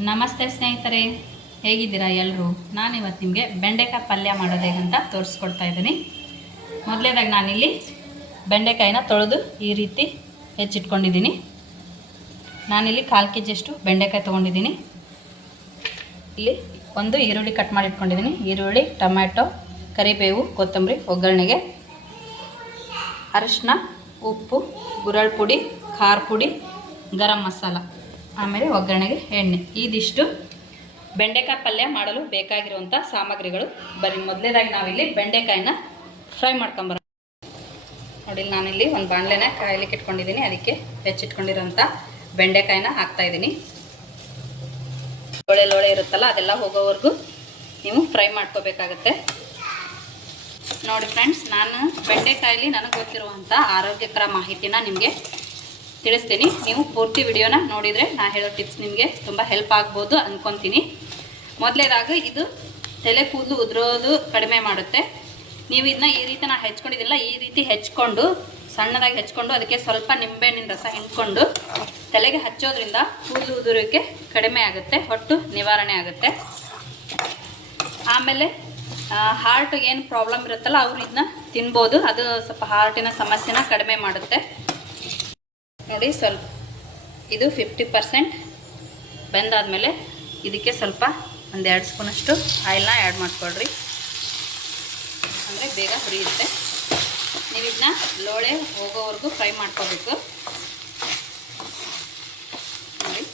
ನಮಸ್ತೆ ಸ್ನೇಹಿತರೆ, ಹೇಗಿದ್ದೀರಾ ಎಲ್ಲರೂ? ನಾನಿವತ್ತು ನಿಮಗೆ ಬೆಂಡೆಕಾಯಿ ಪಲ್ಯ ಮಾಡೋದು ಹೇಗಂತ ತೋರಿಸ್ಕೊಡ್ತಾ ಇದ್ದೀನಿ. ಮೊದಲೇದಾಗಿ ನಾನಿಲ್ಲಿ ಬೆಂಡೆಕಾಯಿನ ತೊಳೆದು ಈ ರೀತಿ ಹೆಚ್ಚಿಟ್ಕೊಂಡಿದ್ದೀನಿ. ನಾನಿಲ್ಲಿ 1/4 kg ಬೆಂಡೆಕಾಯಿ ತೊಗೊಂಡಿದ್ದೀನಿ. ಇಲ್ಲಿ ಒಂದು ಈರುಳ್ಳಿ ಕಟ್ ಮಾಡಿ ಇಟ್ಕೊಂಡಿದ್ದೀನಿ. ಈರುಳ್ಳಿ, ಟೊಮ್ಯಾಟೊ, ಕರಿಬೇವು, ಕೊತ್ತಂಬರಿ, ಒಗ್ಗರಣೆಗೆ ಅರಿಶಿನ, ಉಪ್ಪು, ಗುರಳ್ ಪುಡಿ, ಖಾರ ಪುಡಿ, ಗರಂ ಮಸಾಲ, ಆಮೇಲೆ ಒಗ್ಗರಣೆಗೆ ಎಣ್ಣೆ. ಇದಿಷ್ಟು ಬೆಂಡೆಕಾಯಿ ಪಲ್ಯ ಮಾಡಲು ಬೇಕಾಗಿರುವಂಥ ಸಾಮಗ್ರಿಗಳು. ಬರೀ ಮೊದಲೇದಾಗಿ ನಾವಿಲ್ಲಿ ಬೆಂಡೆಕಾಯಿನ ಫ್ರೈ ಮಾಡ್ಕೊಂಬರೋಣ. ನೋಡಿ, ನಾನಿಲ್ಲಿ ಒಂದು ಬಾಣಲೆನ ಕಾಯ್ಲಿಕ್ಕೆ ಇಟ್ಕೊಂಡಿದ್ದೀನಿ. ಅದಕ್ಕೆ ಹೆಚ್ಚಿಟ್ಕೊಂಡಿರೋಂಥ ಬೆಂಡೆಕಾಯಿನ ಹಾಕ್ತಾಯಿದ್ದೀನಿ. ಲೋಳೆ ಇರುತ್ತಲ್ಲ, ಅದೆಲ್ಲ ಹೋಗೋವರೆಗೂ ನೀವು ಫ್ರೈ ಮಾಡ್ಕೋಬೇಕಾಗತ್ತೆ. ನೋಡಿ ಫ್ರೆಂಡ್ಸ್, ನಾನು ಬೆಂಡೆಕಾಯಲ್ಲಿ ನನಗೆ ಗೊತ್ತಿರುವಂಥ ಆರೋಗ್ಯಕರ ಮಾಹಿತಿನ ನಿಮಗೆ ತಿಳಿಸ್ತೀನಿ. ನೀವು ಪೂರ್ತಿ ವಿಡಿಯೋನ ನೋಡಿದರೆ ನಾನು ಹೇಳೋ ಟಿಪ್ಸ್ ನಿಮಗೆ ತುಂಬ ಹೆಲ್ಪ್ ಆಗ್ಬೋದು ಅಂದ್ಕೊತೀನಿ. ಮೊದಲೇದಾಗಿ ಇದು ತಲೆ ಕೂದಲು ಉದುರೋದು ಕಡಿಮೆ ಮಾಡುತ್ತೆ. ನೀವು ಇದನ್ನ ಈ ರೀತಿ ನಾನು ಹೆಚ್ಕೊಂಡಿದ್ದಿಲ್ಲ, ಈ ರೀತಿ ಹೆಚ್ಕೊಂಡು ಸಣ್ಣದಾಗಿ ಹೆಚ್ಕೊಂಡು ಅದಕ್ಕೆ ಸ್ವಲ್ಪ ನಿಂಬೆಹಣ್ಣಿನ ರಸ ಹಿಂಡ್ಕೊಂಡು ತಲೆಗೆ ಹಚ್ಚೋದ್ರಿಂದ ಕೂದಲು ಉದುರೋಕ್ಕೆ ಕಡಿಮೆ ಆಗುತ್ತೆ, ಹೊಟ್ಟು ನಿವಾರಣೆ ಆಗುತ್ತೆ. ಆಮೇಲೆ ಹಾರ್ಟ್ಗೆ ಏನು ಪ್ರಾಬ್ಲಮ್ ಇರುತ್ತಲ್ಲ, ಅವರು ಇದನ್ನ ತಿನ್ಬೋದು. ಅದು ಸ್ವಲ್ಪ ಹಾರ್ಟಿನ ಸಮಸ್ಯೆನ ಕಡಿಮೆ ಮಾಡುತ್ತೆ. ನೋಡಿ, ಸ್ವಲ್ಪ ಇದು 50% ಬೆಂದಾದಮೇಲೆ ಇದಕ್ಕೆ ಸ್ವಲ್ಪ 1-2 ಸ್ಪೂನಷ್ಟು ಆಯಿಲ್ನ ಆ್ಯಡ್ ಮಾಡ್ಕೊಳ್ರಿ, ಅಂದರೆ ಬೇಗ ಹುರಿಯುತ್ತೆ. ನೀವು ಇದನ್ನ ಲೋಳೆ ಹೋಗೋವರೆಗೂ ಫ್ರೈ ಮಾಡ್ಕೋಬೇಕು. ನೋಡಿ,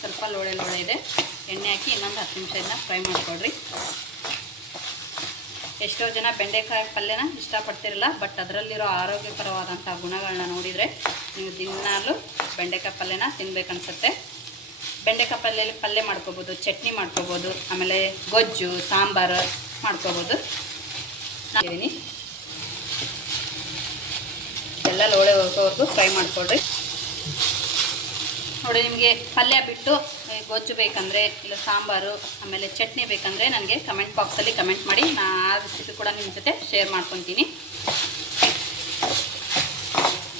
ಸ್ವಲ್ಪ ಲೋಳೆ ಇದೆ. ಎಣ್ಣೆ ಹಾಕಿ ಇನ್ನೊಂದು 10 ನಿಮಿಷ ಇದನ್ನ ಫ್ರೈ ಮಾಡ್ಕೊಳ್ರಿ. ಎಷ್ಟೋ ಜನ ಬೆಂಡೆಕಾಯಿ ಪಲ್ಯನ ಇಷ್ಟಪಡ್ತಿರಲ್ಲ, ಬಟ್ ಅದರಲ್ಲಿರೋ ಆರೋಗ್ಯಕರವಾದಂಥ ಗುಣಗಳನ್ನ ನೋಡಿದರೆ ನೀವು ದಿನಾಲು ಬೆಂಡೆಕಾಯಿ ಪಲ್ಯನ ತಿನ್ಬೇಕನ್ಸುತ್ತೆ. ಬೆಂಡೆಕಾಯಿ ಪಲ್ಯಲ್ಲಿ ಪಲ್ಯ ಮಾಡ್ಕೋಬೋದು, ಚಟ್ನಿ ಮಾಡ್ಕೋಬೋದು, ಆಮೇಲೆ ಗೊಜ್ಜು, ಸಾಂಬಾರು ಮಾಡ್ಕೋಬೋದು. ನಾನಿದ್ದೀನಿ ಎಲ್ಲ ಲೋಳೆ ಹೋಗೋವರೆಗೂ ಫ್ರೈ ಮಾಡ್ಕೊಳ್ರಿ. ನೋಡಿ, ನಿಮಗೆ ಪಲ್ಯ ಬಿಟ್ಟು ಗೊಜ್ಜು ಬೇಕಂದರೆ, ಇಲ್ಲ ಸಾಂಬಾರು, ಆಮೇಲೆ ಚಟ್ನಿ ಬೇಕಂದರೆ ನನಗೆ ಕಮೆಂಟ್ ಬಾಕ್ಸಲ್ಲಿ ಕಮೆಂಟ್ ಮಾಡಿ. ನಾನು ಆ ರೆಸಿಪಿ ಕೂಡ ನಿಮ್ಮ ಜೊತೆ ಶೇರ್ ಮಾಡ್ಕೊತೀನಿ.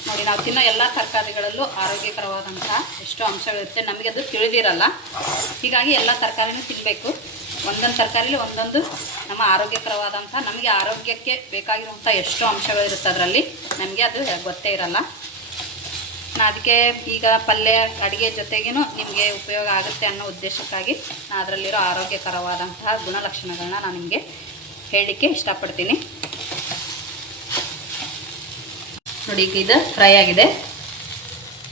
ನೋಡಿ, ನಾವು ತಿನ್ನೋ ಎಲ್ಲ ತರಕಾರಿಗಳಲ್ಲೂ ಆರೋಗ್ಯಕರವಾದಂಥ ಎಷ್ಟೋ ಅಂಶಗಳಿರುತ್ತೆ, ನಮಗೆ ಅದು ತಿಳಿದಿರಲ್ಲ. ಹೀಗಾಗಿ ಎಲ್ಲ ತರಕಾರಿನೂ ತಿನ್ನಬೇಕು. ಒಂದೊಂದು ತರಕಾರಿಲಿ ಒಂದೊಂದು ನಮ್ಮ ಆರೋಗ್ಯಕರವಾದಂಥ, ನಮಗೆ ಆರೋಗ್ಯಕ್ಕೆ ಬೇಕಾಗಿರುವಂಥ ಎಷ್ಟೋ ಅಂಶಗಳಿರುತ್ತೆ ಅದರಲ್ಲಿ, ನಮಗೆ ಅದು ಗೊತ್ತೇ ಇರಲ್ಲ. ನಾನು ಅದಕ್ಕೆ ಈಗ ಪಲ್ಯ ಅಡುಗೆ ಜೊತೆಗೇನು ನಿಮಗೆ ಉಪಯೋಗ ಆಗುತ್ತೆ ಅನ್ನೋ ಉದ್ದೇಶಕ್ಕಾಗಿ ನಾನು ಅದರಲ್ಲಿರೋ ಆರೋಗ್ಯಕರವಾದಂತಹ ಗುಣಲಕ್ಷಣಗಳನ್ನ ನಾನು ನಿಮಗೆ ಹೇಳಲಿಕ್ಕೆ ಇಷ್ಟಪಡ್ತೀನಿ. ನೋಡಿ, ಈಗ ಇದು ಫ್ರೈ ಆಗಿದೆ.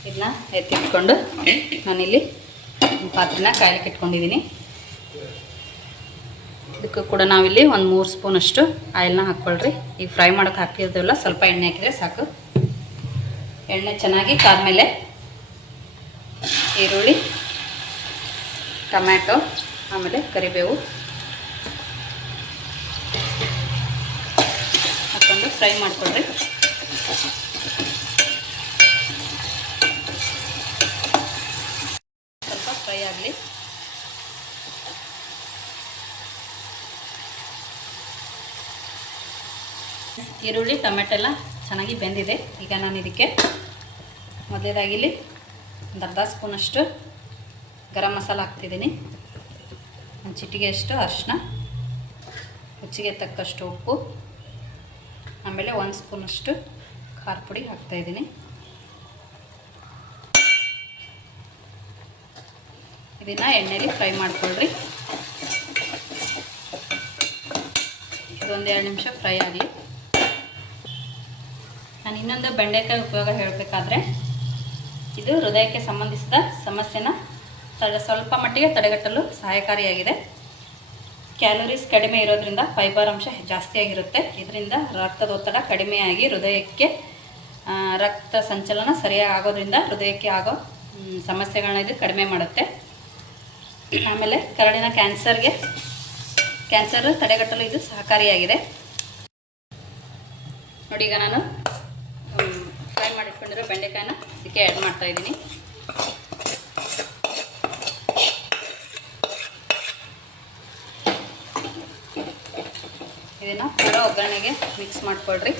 ಇದನ್ನ ಎತ್ತಿಟ್ಕೊಂಡು ನಾನಿಲ್ಲಿ ಪಾತ್ರೆನ ಕಾಯ್ಲಿಕ್ಕೆ ಇಟ್ಕೊಂಡಿದ್ದೀನಿ. ಇದಕ್ಕೂ ಕೂಡ ನಾವಿಲ್ಲಿ ಒಂದು 3 ಸ್ಪೂನಷ್ಟು ಆಯಿಲ್ನ ಹಾಕ್ಕೊಳ್ರಿ. ಈಗ ಫ್ರೈ ಮಾಡೋಕ್ಕೆ ಹಾಕಿರೋದಿಲ್ಲ, ಸ್ವಲ್ಪ ಎಣ್ಣೆ ಹಾಕಿದರೆ ಸಾಕು. ಎಣ್ಣೆ ಚೆನ್ನಾಗಿ ಕಾದ್ಮೇಲೆ ಈರುಳ್ಳಿ, ಟೊಮ್ಯಾಟೊ, ಆಮೇಲೆ ಕರಿಬೇವು ಹಾಕ್ಕೊಂಡು ಫ್ರೈ ಮಾಡ್ಕೊಳ್ರಿ. ಸ್ವಲ್ಪ ಫ್ರೈ ಆಗಲಿ. ಈರುಳ್ಳಿ, ಟೊಮೆಟೊ ಎಲ್ಲ ಚೆನ್ನಾಗಿ ಬೆಂದಿದೆ. ಈಗ ನಾನು ಇದಕ್ಕೆ ಮೊದಲೇದಾಗಿ ಇಲ್ಲಿ ಒಂದು 1/2 ಸ್ಪೂನಷ್ಟು ಗರಂ ಮಸಾಲ ಹಾಕ್ತಿದ್ದೀನಿ. ಒಂದು ಚಿಟಿಗೆಯಷ್ಟು ಅರಿಶಿನ, ರುಚಿಗೆ ತಕ್ಕಷ್ಟು ಉಪ್ಪು, ಆಮೇಲೆ 1 ಸ್ಪೂನಷ್ಟು ಖಾರ ಪುಡಿ ಹಾಕ್ತಾಯಿದ್ದೀನಿ. ಇದನ್ನು ಎಣ್ಣೆಲಿ ಫ್ರೈ ಮಾಡ್ಕೊಳ್ರಿ. ಇದೊಂದು 2 ನಿಮಿಷ ಫ್ರೈ ಆಗಲಿ. ನಾನು ಇನ್ನೊಂದು ಬೆಂಡೆಕಾಯಿ ಉಪಯೋಗ ಹೇಳಬೇಕಾದ್ರೆ, ಇದು ಹೃದಯಕ್ಕೆ ಸಂಬಂಧಿಸಿದ ಸಮಸ್ಯೆನ ಸ್ವಲ್ಪ ಮಟ್ಟಿಗೆ ತಡೆಗಟ್ಟಲು ಸಹಾಯಕಾರಿಯಾಗಿದೆ. ಕ್ಯಾಲೋರೀಸ್ ಕಡಿಮೆ ಇರೋದ್ರಿಂದ ಫೈಬರ್ ಅಂಶ ಜಾಸ್ತಿ ಆಗಿರುತ್ತೆ. ಇದರಿಂದ ರಕ್ತದೊತ್ತಡ ಕಡಿಮೆಯಾಗಿ ಹೃದಯಕ್ಕೆ ರಕ್ತ ಸಂಚಲನ ಸರಿಯಾಗಿ ಆಗೋದ್ರಿಂದ ಹೃದಯಕ್ಕೆ ಆಗೋ ಸಮಸ್ಯೆಗಳನ್ನ ಇದು ಕಡಿಮೆ ಮಾಡುತ್ತೆ. ಆಮೇಲೆ ಕರಳಿನ ಕ್ಯಾನ್ಸರ್ ತಡೆಗಟ್ಟಲು ಇದು ಸಹಕಾರಿಯಾಗಿದೆ. ನೋಡಿ, ಈಗ ನಾನು ಫ್ರೈ ಮಾಡಿಟ್ಕೊಂಡಿರೋ ಬೆಂಡೆಕಾಯಿನ ಇದಕ್ಕೆ ಆ್ಯಡ್ ಮಾಡ್ತಾಯಿದ್ದೀನಿ. ಇದನ್ನು ಪೂರ ಒಗ್ಗರಣೆಗೆ ಮಿಕ್ಸ್ ಮಾಡ್ಕೊಳ್ರಿ.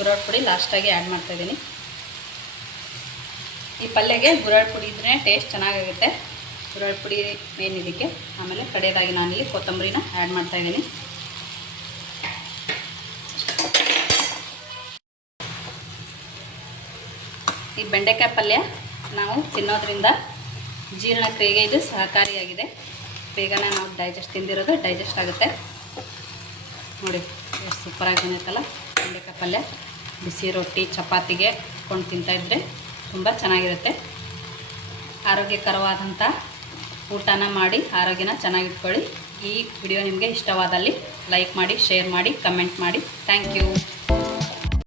ಗುರಾಳ್ ಪುಡಿ ಲಾಸ್ಟಾಗಿ ಆ್ಯಡ್ ಮಾಡ್ತಾಯಿದ್ದೀನಿ. ಈ ಪಲ್ಯಗೆ ಗುರಾಳ್ ಪುಡಿ ಇದ್ರೇ ಟೇಸ್ಟ್ ಚೆನ್ನಾಗಾಗುತ್ತೆ. ಗುರಾಳ್ ಪುಡಿ ಮೇನ್ ಇದಕ್ಕೆ. ಆಮೇಲೆ ಕಡೆಯದಾಗಿ ನಾನಿಲ್ಲಿ ಕೊತ್ತಂಬರಿನ ಆ್ಯಡ್ ಮಾಡ್ತಾಯಿದ್ದೀನಿ. ಈ ಬೆಂಡೆಕಾಯಿ ಪಲ್ಯ ನಾವು ತಿನ್ನೋದ್ರಿಂದ ಜೀರ್ಣಕ್ರಿಯೆಗೆ ಇದು ಸಹಕಾರಿಯಾಗಿದೆ. ಬೇಗನೆ ನಾವು ತಿಂದಿರೋದು ಡೈಜೆಸ್ಟ್ ಆಗುತ್ತೆ. ನೋಡಿ ಎಷ್ಟು ಸೂಪರಾಗಿ ಬಂದೈತಲ್ಲ ಬೆಂಡೆಕಾಯಿ ಪಲ್ಯ. ಬಿಸಿ ರೊಟ್ಟಿ ಚಪಾತಿಗೆ ಕೊಂಡು ತಿಂತಾಯಿದ್ರೆ ತುಂಬ ಚೆನ್ನಾಗಿರುತ್ತೆ. ಆರೋಗ್ಯಕರವಾದಂಥ ಊಟನ ಮಾಡಿ ಆರೋಗ್ಯನ ಚೆನ್ನಾಗಿಟ್ಕೊಳ್ಳಿ. ಈ ವಿಡಿಯೋ ನಿಮಗೆ ಇಷ್ಟವಾದಲ್ಲಿ ಲೈಕ್ ಮಾಡಿ, ಶೇರ್ ಮಾಡಿ, ಕಮೆಂಟ್ ಮಾಡಿ. Thank you.